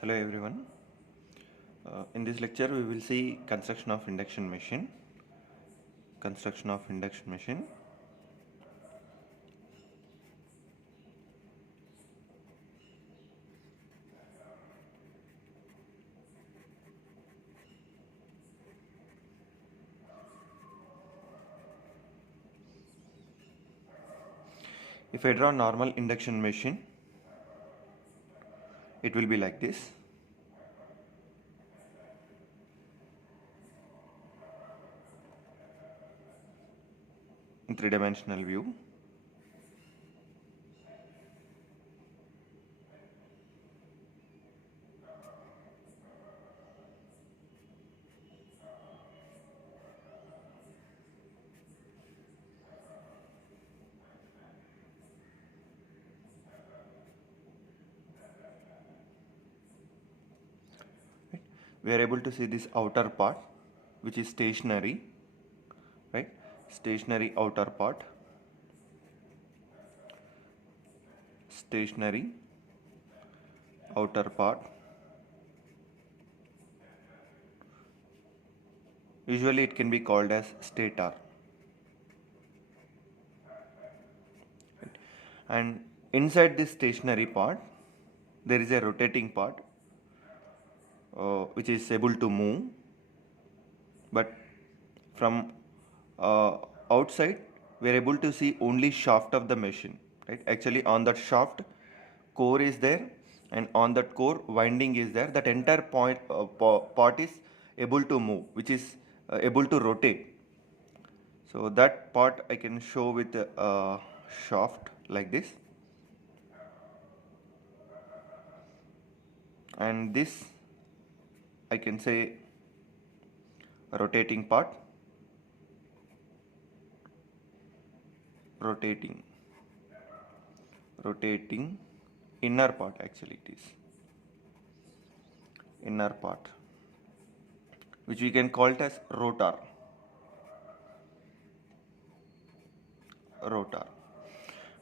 Hello everyone. In this lecture we will see construction of induction machine. Construction of induction machine. If I draw normal induction machine, it will be like this. In three-dimensional view. We are able to see this outer part, which is stationary, right? Stationary outer part. Stationary outer part. Usually it can be called as stator. And inside this stationary part, there is a rotating part which is able to move, but from outside we are able to see only shaft of the machine, right? Actually on that shaft core is there, and on that core winding is there. That entire part is able to move, which is able to rotate. So that part I can show with a shaft like this, and this I can say a rotating part. Rotating inner part, actually it is inner part, which we can call it as rotor.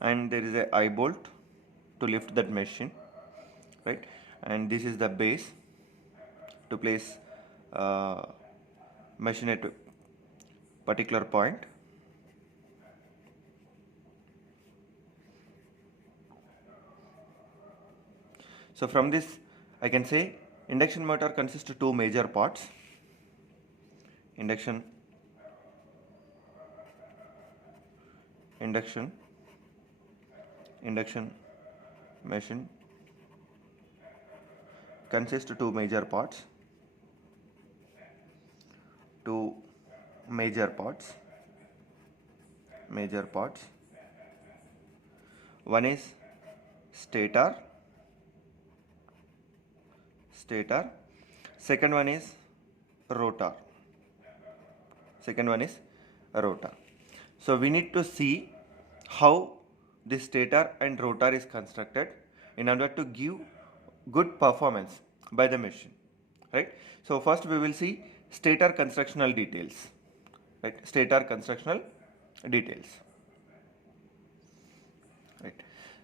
And there is a eye bolt to lift that machine, right? And this is the base to place machine at a particular point. So from this I can say induction motor consists of two major parts. Induction machine consists of two major parts. One is stator. Second one is rotor. So we need to see how this stator and rotor is constructed in order to give good performance by the machine, right? So first we will see stator constructional details, right? Right.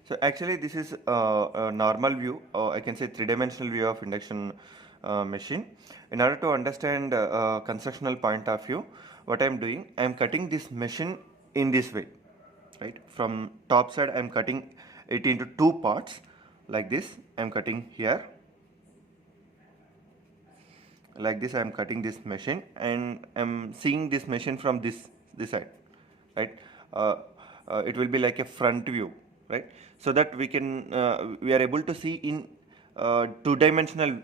So actually this is a normal view, I can say three-dimensional view of induction machine. In order to understand constructional point of view, what I am doing, I am cutting this machine in this way, right? From top side I am cutting it into two parts like this. I am cutting here like this. I am cutting this machine and I am seeing this machine from this side, right? It will be like a front view, right? So that we are able to see in two-dimensional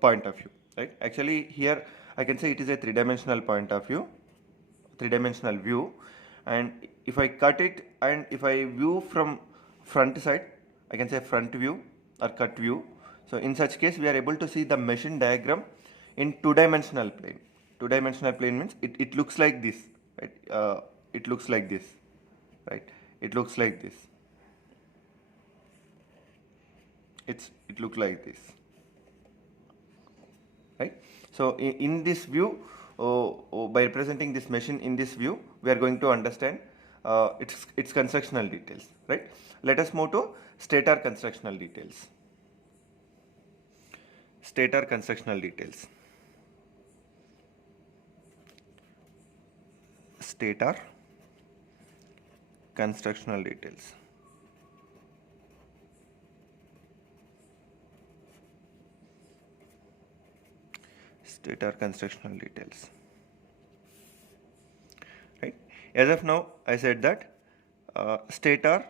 point of view, right? Actually here I can say it is a three-dimensional view, and if I cut it and if I view from front side, I can say front view or cut view. So in such case we are able to see the machine diagram in two-dimensional plane. Two-dimensional plane means it looks like this, right? It looks like this, right? It looks like this. It looks like this, right? So in this view, by representing this machine in this view, we are going to understand its constructional details, right? Let us move to stator constructional details. stator constructional details. Stator constructional details. Stator constructional details. Right. As of now, I said that stator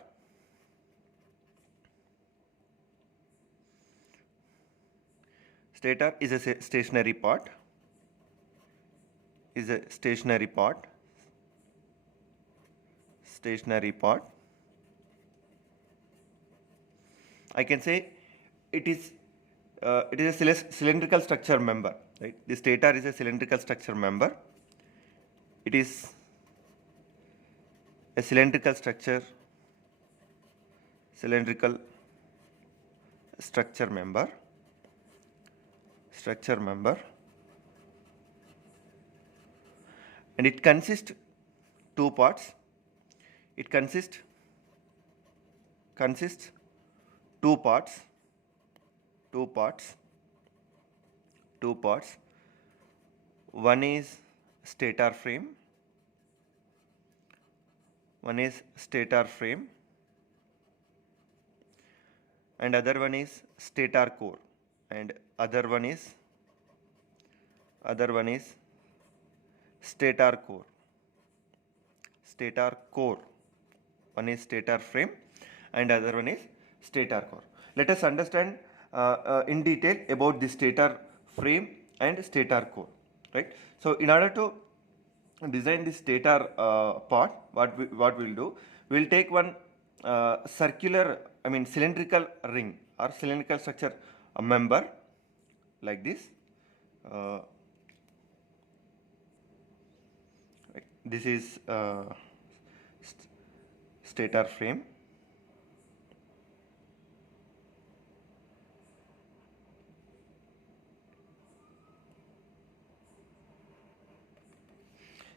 is a stationary part. Stationary part. I can say it is a cylindrical structure member, right? The stator is a cylindrical structure member. It is a cylindrical structure member, and it consists two parts. It consists two parts. One is stator frame. And other one is stator core. And other one is stator core. One is stator frame and other one is stator core. Let us understand in detail about the stator frame and stator core, right? So in order to design the stator part, what we'll do, we'll take one cylindrical ring or cylindrical structure member like this. This is stator frame.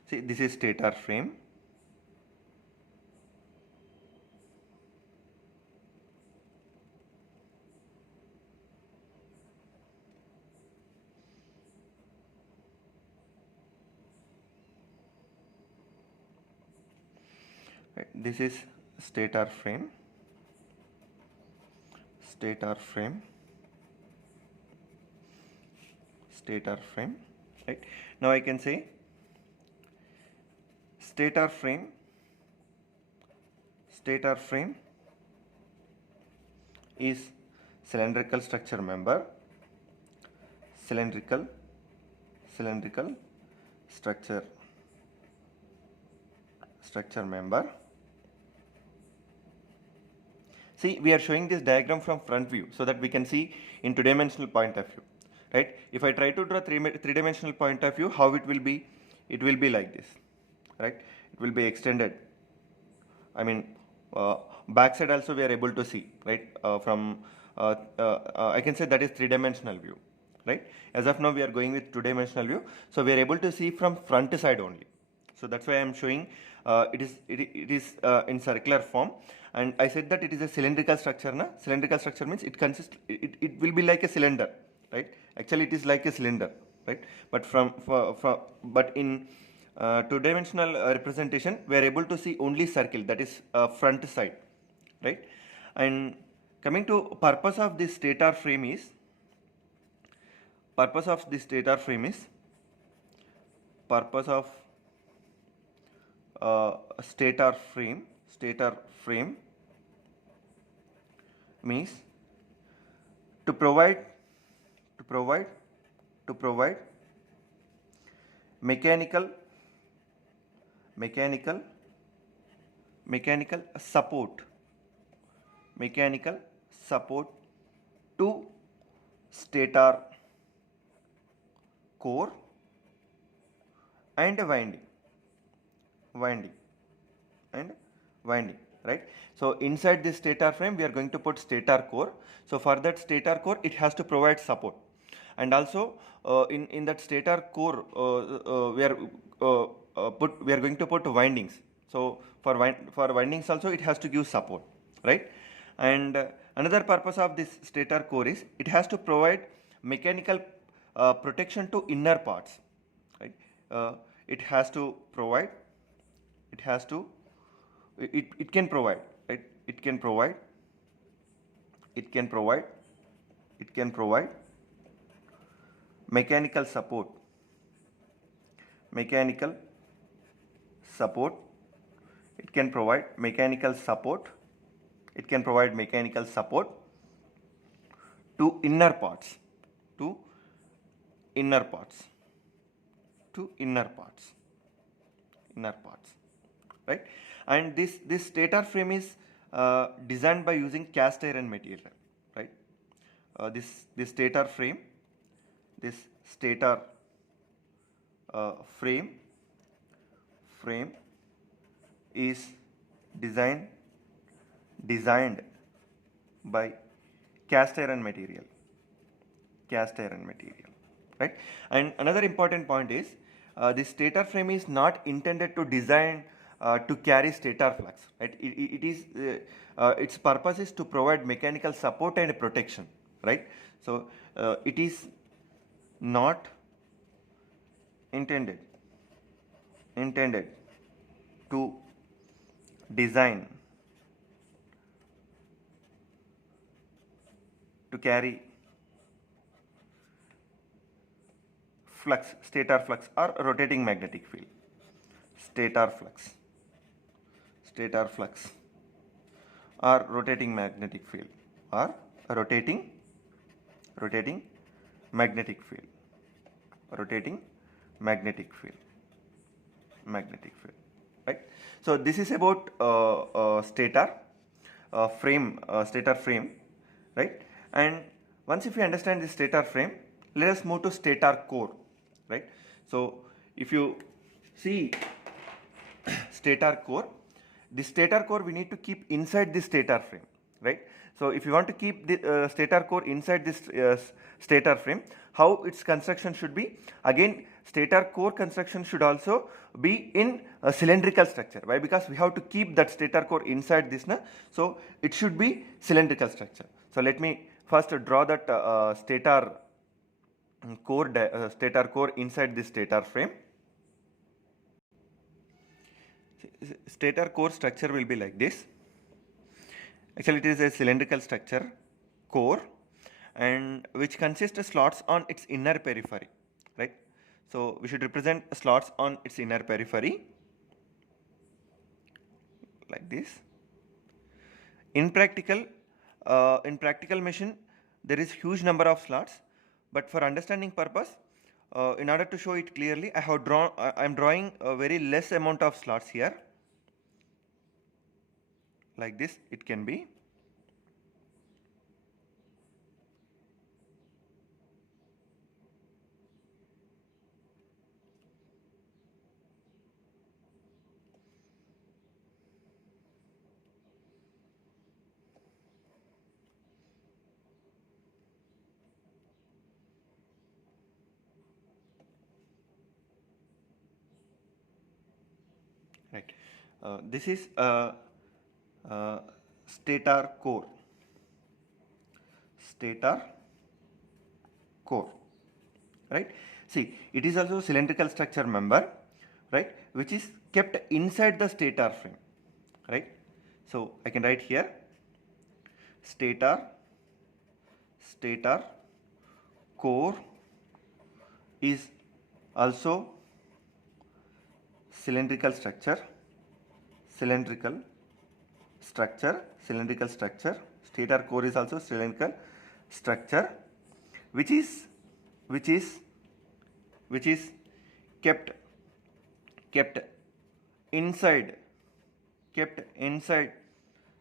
See, this is stator frame. This is stator frame. Right. Now I can say stator frame is cylindrical structure member. Cylindrical structure member. See, we are showing this diagram from front view so that we can see in two-dimensional point of view, right? If I try to draw three-dimensional point of view, how it will be? It will be like this, right? It will be extended. I mean, back side also we are able to see, right? I can say that is three-dimensional view, right? As of now, we are going with two-dimensional view, so we are able to see from front side only. So that's why I am showing it is in circular form, and I said that it is a cylindrical structure. Na? Cylindrical structure means it consists. It will be like a cylinder, right? Actually, it is like a cylinder, right? But but in two-dimensional representation, we are able to see only circle, that is front side, right? And coming to purpose of this stator frame is stator frame means to provide mechanical support to stator core and winding, right? So inside this stator frame we are going to put stator core. So for that stator core it has to provide support, and also in that stator core we are going to put windings. So for windings also it has to give support, right? And another purpose of this stator core is it has to provide mechanical protection to inner parts, right? It has to provide, it has to, it can provide, right? It can provide, it can provide, it can provide mechanical support, mechanical support, it can provide mechanical support, it can provide mechanical support to inner parts, to inner parts, to inner parts, inner parts, right? And this stator frame is designed by using cast iron material, right? This stator frame, this stator frame is designed by cast iron material, right? And another important point is this stator frame is not intended to design to carry stator flux, right? It is its purpose is to provide mechanical support and protection, right? So it is not intended to design to carry flux, stator flux or rotating magnetic field, stator flux or rotating magnetic field or rotating magnetic field, right? So this is about stator frame, right? And once if you understand the stator frame, let us move to stator core, right? So if you see stator core, the stator core we need to keep inside the stator frame, right? So if you want to keep the stator core inside this stator frame, how its construction should be? Again, stator core construction should also be in a cylindrical structure. Why? Because we have to keep that stator core inside this, so it should be cylindrical structure. So let me first draw that stator core inside this stator frame. Stator core structure will be like this. Actually, it is a cylindrical structure core, and which consists of slots on its inner periphery, right? So we should represent slots on its inner periphery like this. In practical machine, there is huge number of slots, but for understanding purpose, in order to show it clearly, I am drawing a very less amount of slots here. Like this, it can be. Right. This is stator core. Stator core. Right. See, it is also cylindrical structure member, right, which is kept inside the stator frame. Right. So I can write here stator core is also cylindrical structure, stator core is also cylindrical structure, which is kept inside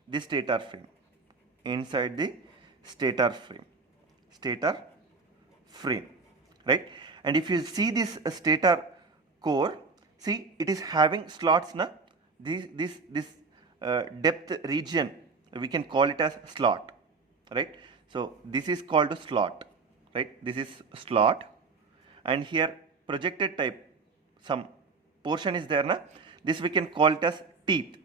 the stator frame, right? And if you see this stator core, see, it is having slots, this depth region we can call it as slot, right? So this is called a slot, right? This is slot, and here projected type some portion is there, this we can call it as teeth,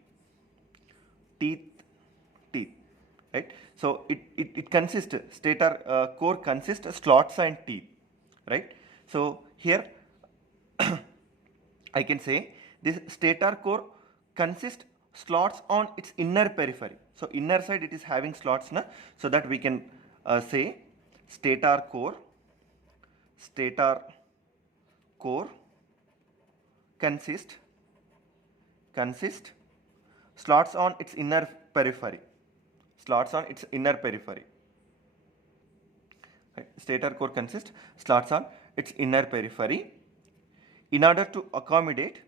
right? So it consists, stator core consists slots and teeth, right? So here I can say this stator core consists slots on its inner periphery. So inner side it is having slots, na? So that we can say stator core consist slots on its inner periphery. Right? Stator core consists slots on its inner periphery in order to accommodate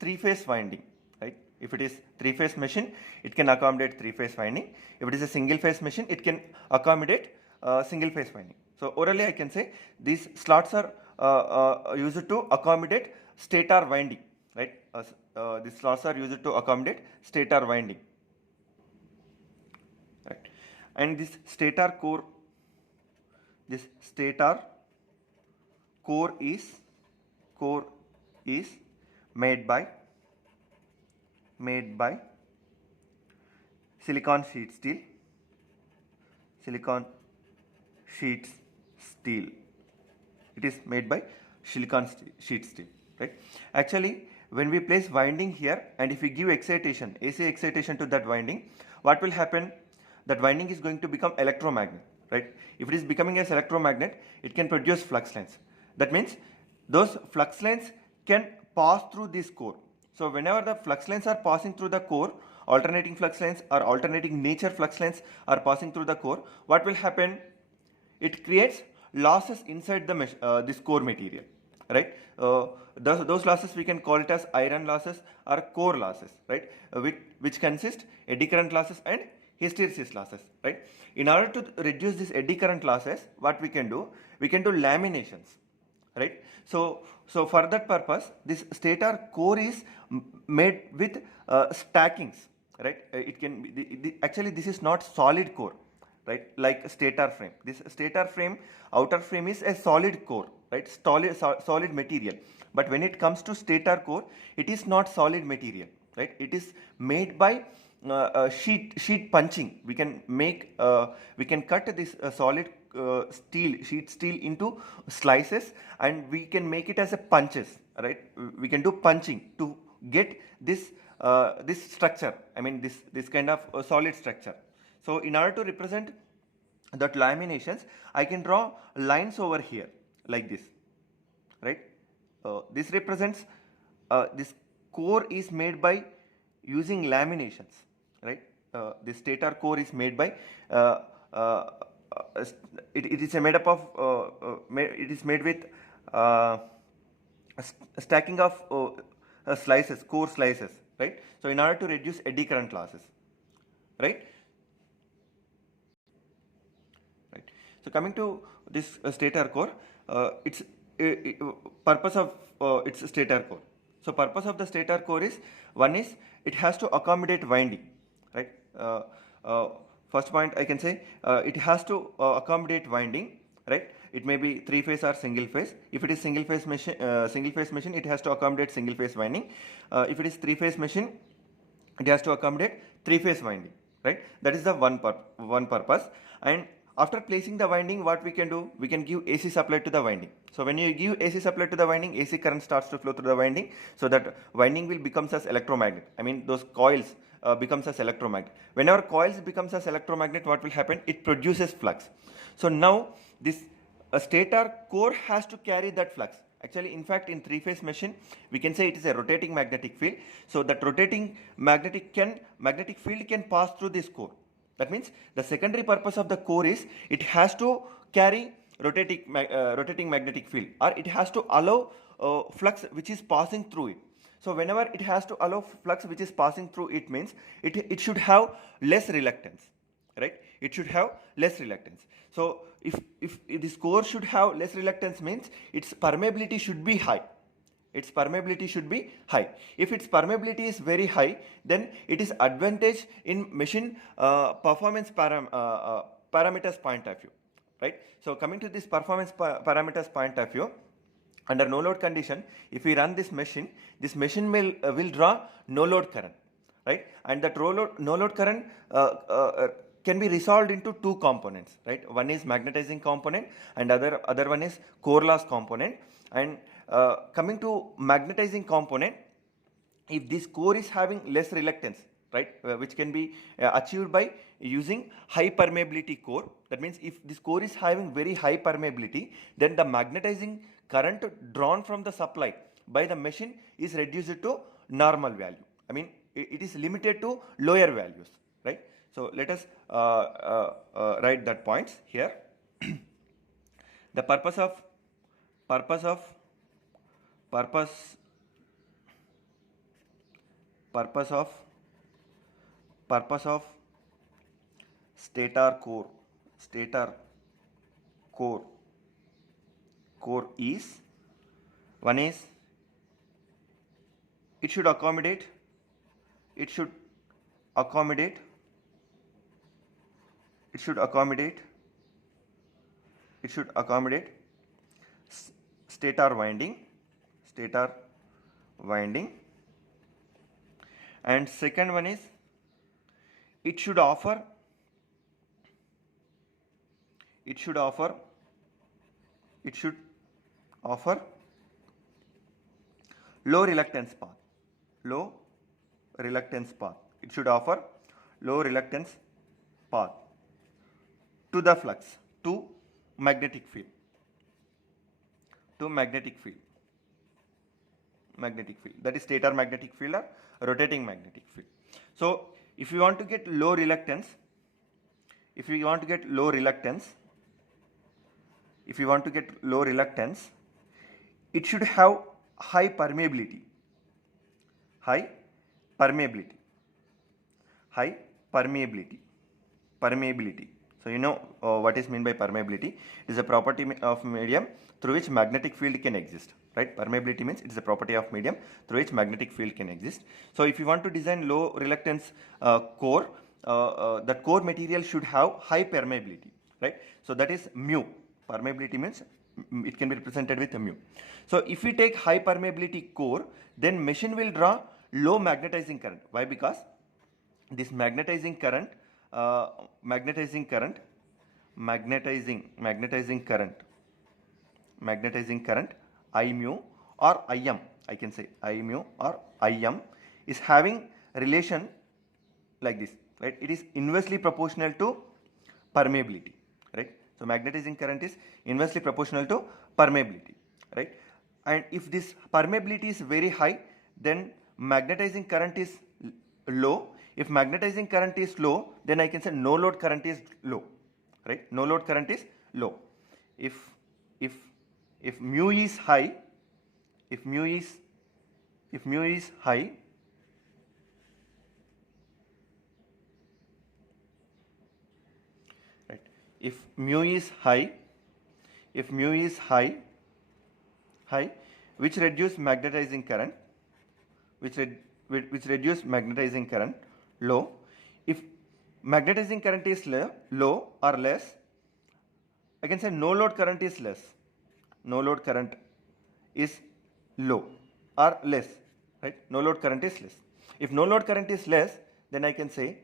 three-phase winding, right? If it is three-phase machine, it can accommodate three-phase winding. If it is a single-phase machine, it can accommodate single-phase winding. So orally I can say these slots are used to accommodate stator winding, right? These slots are used to accommodate stator winding, right? And this stator core is made by silicon sheet steel. It is made by silicon sheet steel, right? Actually, when we place winding here and if we give excitation, AC excitation to that winding, what will happen? That winding is going to become electromagnet, right? If it is becoming as electromagnet, it can produce flux lines. That means those flux lines can pass through this core. So whenever the flux lines are passing through the core, alternating flux lines or alternating nature flux lines are passing through the core, what will happen? It creates losses inside the this core material, right? Those losses we can call it as iron losses or core losses, right? Which consist eddy current losses and hysteresis losses, right? In order to reduce this eddy current losses, what we can do? We can do laminations, right? So for that purpose, this stator core is made with stackings, right? It can be, actually this is not solid core, right? Like stator frame. This stator frame, outer frame is a solid core, right? Solid material. But when it comes to stator core, it is not solid material, right? It is made by sheet punching. We can cut this solid sheet steel into slices and we can make it as a punches, right? We can do punching to get this this structure. I mean this kind of solid structure. So in order to represent that laminations, I can draw lines over here like this, right? This represents this core is made by using laminations, right? This stator core is made by it is made up of it is made with stacking of slices, core slices, right? So in order to reduce eddy current losses, right? So coming to this stator core, its purpose of its stator core. So purpose of the stator core is, one is it has to accommodate winding, right? First point I can say it has to accommodate winding, right? It may be three phase or single phase. If it is single phase machine, it has to accommodate single phase winding. If it is three phase machine, it has to accommodate three phase winding, right? That is the one purpose. And after placing the winding, what we can do? We can give AC supply to the winding. So when you give AC supply to the winding, AC current starts to flow through the winding, so that winding will becomes as electromagnet. I mean those coils becomes as electromagnet. Whenever coils becomes as electromagnet, what will happen? It produces flux. So now this stator core has to carry that flux. Actually, in fact, in three-phase machine, we can say it is a rotating magnetic field. So that rotating magnetic field can pass through this core. That means the secondary purpose of the core is it has to carry rotating magnetic field, or it has to allow flux which is passing through it. So whenever it has to allow flux which is passing through it, means it should have less reluctance, right? It should have less reluctance. So if this core should have less reluctance, means its permeability should be high. Its permeability should be high. If its permeability is very high, then it is advantage in machine performance parameters point of view, right? So coming to this performance parameters point of view, Under no load condition, if we run this machine will draw no load current, right? And that no load current can be resolved into two components, right? One is magnetizing component and other one is core loss component. And coming to magnetizing component, if this core is having less reluctance, right, which can be achieved by using high permeability core. That means if this core is having very high permeability, then the magnetizing current drawn from the supply by the machine is reduced to normal value. I mean, it is limited to lower values, right? So let us write that points here. The purpose of stator core is, one is it should accommodate stator winding, and second one is it should offer low reluctance path. It should offer low reluctance path to the flux, to magnetic field. That is stator magnetic field or rotating magnetic field. So if you want to get low reluctance, it should have high permeability. So you know what is meant by permeability. It is a property of medium through which magnetic field can exist, right? Permeability means it is a property of medium through which magnetic field can exist. So if you want to design low reluctance core, that core material should have high permeability, right? So that is mu. Permeability means it can be represented with a mu. So if we take high permeability core, then machine will draw low magnetizing current. Why? Because this magnetizing current I mu or Im, I can say I mu or Im is having relation like this, right? It is inversely proportional to permeability, right? So magnetizing current is inversely proportional to permeability, right? And if this permeability is very high, then magnetizing current is low. If magnetizing current is low, then I can say no load current is low, right? No load current is low. If mu is high, right? If mu is high, which reduce magnetizing current, low. If magnetizing current is low or less, I can say no load current is less. No load current is low or less, right? No load current is less. If no load current is less, then I can say